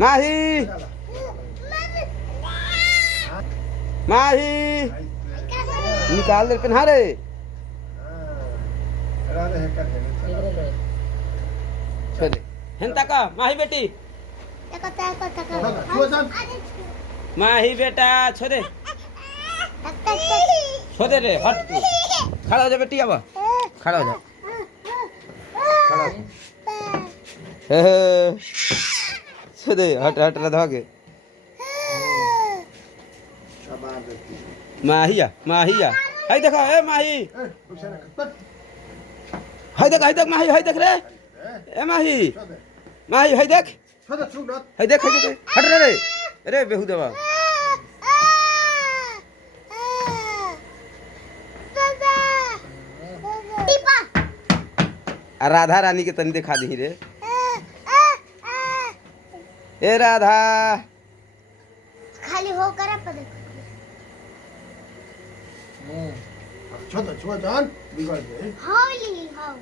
माही माही निकाल दे पहना रे चले हेंता का माही बेटी माही बेटा छोड़े छोड़े रे हट तू खड़ा हो जा बेटी अब खड़ा हो जा खड़ा छोड़े हट हट रहा के माहिया माहिया हाय देखा ए माही हाय देख माही हाय देख रे ए माही माही हाय देख हट रे अरे बेहू देवा राधा रानी के तनी दिखा दी रे ए राधा खाली हो कर छोटा छोटा बिगड़ गए हाउ